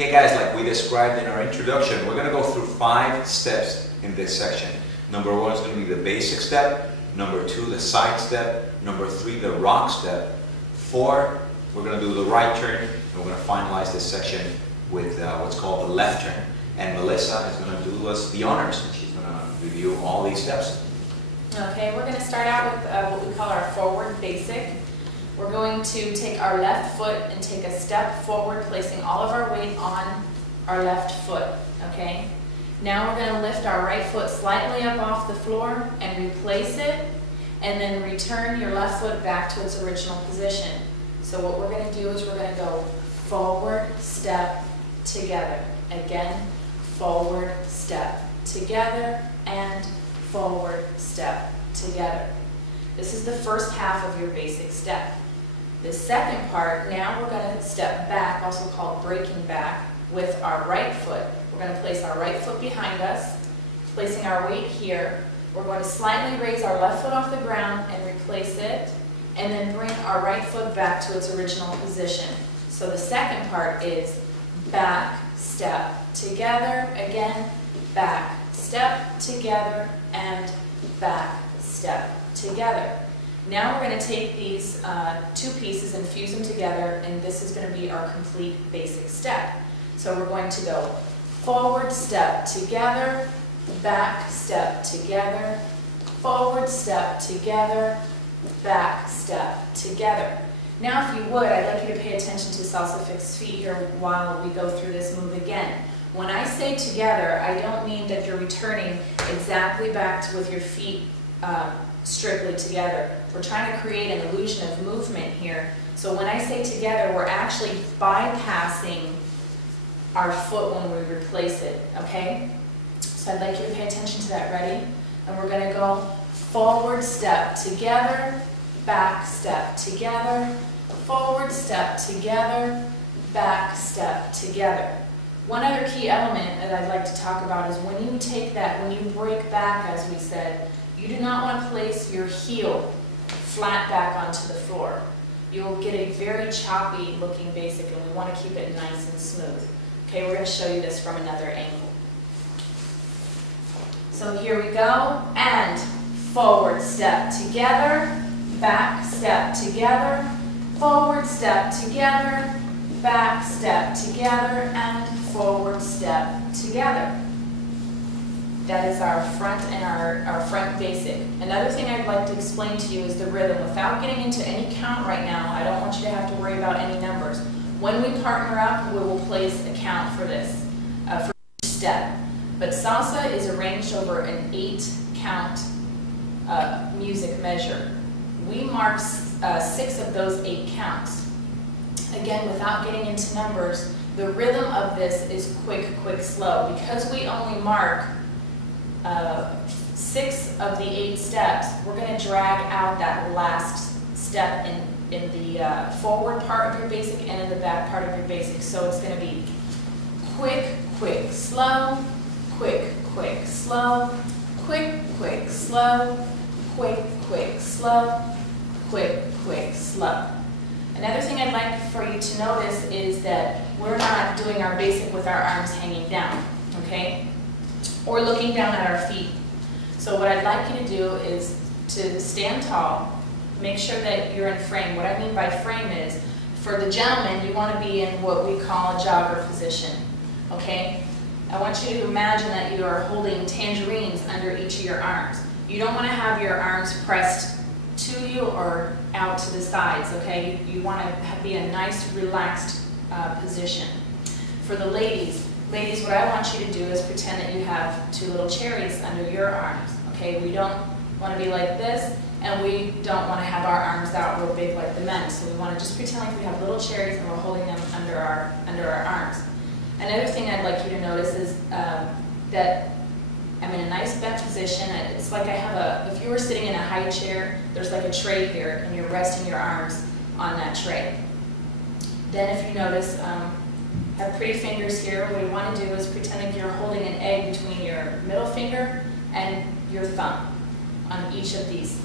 Okay guys, like we described in our introduction, we're going to go through 5 steps in this section. Number 1 is going to be the basic step. Number 2, the side step. Number 3, the rock step. 4, we're going to do the right turn. And we're going to finalize this section with what's called the left turn. And Melissa is going to do us the honors. And she's going to review all these steps. Okay, we're going to start out with what we call our forward basic. We're going to take our left foot and take a step forward, placing all of our weight on our left foot, okay? Now we're going to lift our right foot slightly up off the floor and replace it, and then return your left foot back to its original position. So what we're going to do is we're going to go forward, step, together. Again, forward, step, together, and forward, step, together. This is the first half of your basic step. The second part, now we're going to step back, also called breaking back, with our right foot. We're going to place our right foot behind us, placing our weight here. We're going to slightly raise our left foot off the ground and replace it, and then bring our right foot back to its original position. So the second part is back, step, together, again, back, step, together, and back, step, together. Now we're going to take these 2 pieces and fuse them together, and this is going to be our complete basic step. So we're going to go forward step together, back step together, forward step together, back step together. Now if you would, I'd like you to pay attention to Salsafix feet here while we go through this move again. When I say together, I don't mean that you're returning exactly back to with your feet strictly together. We're trying to create an illusion of movement here. So when I say together, we're actually bypassing our foot when we replace it, okay? So I'd like you to pay attention to that. Ready? And we're going to go forward step together, back step together, forward step together, back step together. One other key element that I'd like to talk about is when you take that, when you break back, as we said, you do not want to place your heel flat back onto the floor. You'll get a very choppy looking basic, and we want to keep it nice and smooth. Okay, we're going to show you this from another angle. So here we go, and forward step together, back step together, forward step together, back step together, and forward step together. That is our front and our front basic. Another thing I'd like to explain to you is the rhythm. Without getting into any count right now, I don't want you to have to worry about any numbers. When we partner up, we will place a count for this, for each step. But salsa is arranged over an 8-count music measure. We mark 6 of those 8 counts. Again, without getting into numbers, the rhythm of this is quick, quick, slow. Because we only mark 6 of the 8 steps, we're going to drag out that last step in the forward part of your basic and in the back part of your basic. So it's going to be quick, quick, slow, quick, quick, slow, quick, quick, slow, quick, quick, slow, quick, quick, slow. Another thing I'd like for you to notice is that we're not doing our basic with our arms hanging down, okay? Or looking down at our feet. So what I'd like you to do is to stand tall, make sure that you're in frame. What I mean by frame is, for the gentleman, you want to be in what we call a jogger position, okay? I want you to imagine that you are holding tangerines under each of your arms. You don't want to have your arms pressed to you or out to the sides, okay? You want to be a nice, relaxed position. For the ladies, what I want you to do is pretend that you have 2 little cherries under your arms, okay? We don't want to be like this, and we don't want to have our arms out real big like the men. So we want to just pretend like we have little cherries and we're holding them under our arms. Another thing I'd like you to notice is that I'm in a nice bent position. It's like I have if you were sitting in a high chair, there's like a tray here, and you're resting your arms on that tray. Then if you notice, have pretty fingers here. What you want to do is pretend like you're holding an egg between your middle finger and your thumb on each of these,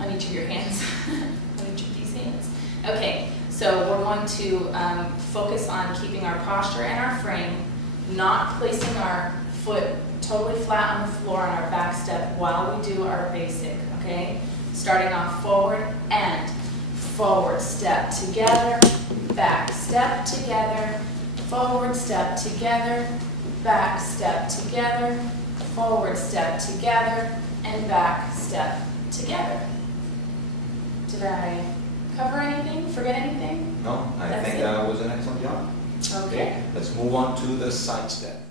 on each of your hands, on each of these hands. Okay, so we're going to focus on keeping our posture and our frame, not placing our foot totally flat on the floor on our back step while we do our basic, okay? Starting off forward and forward step together, back step together, forward step together, back step together, forward step together, and back step together. Did I cover anything? Forget anything? No, I That's think it? that was an excellent job. Okay. Let's move on to the side step.